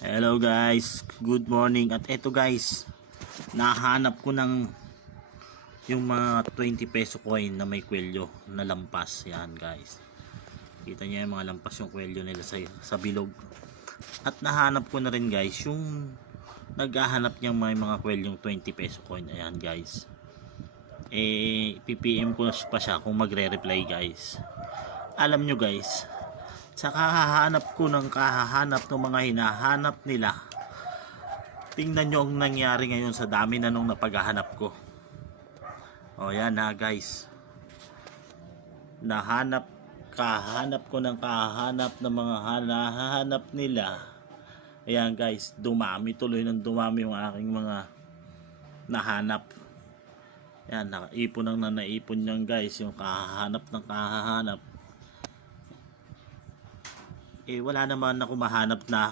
Hello guys, good morning. At eto guys, nahanap ko ng yung mga 20 peso coin na may kwelyo na lampas. Yan guys, kita niyo yung mga lampas yung kwelyo nila sa bilog. At nahanap ko na rin guys yung naghahanap niyang may mga kwelyong 20 peso coin. Ayan guys, PPM ko pa siya kung magre-reply guys. Alam nyo guys, sa kahahanap ko ng kahahanap ng mga hinahanap nila, tingnan nyo ang nangyari ngayon sa dami na nung napaghahanap ko. O yan ha guys, kahanap ko ng kahanap ng mga hinahanap nila. Ayan guys, dumami tuloy ng dumami yung aking mga nahanap. Yan, nakaipon ng naipon yan guys, yung kahanap ng kahanap. Wala naman ako mahanap na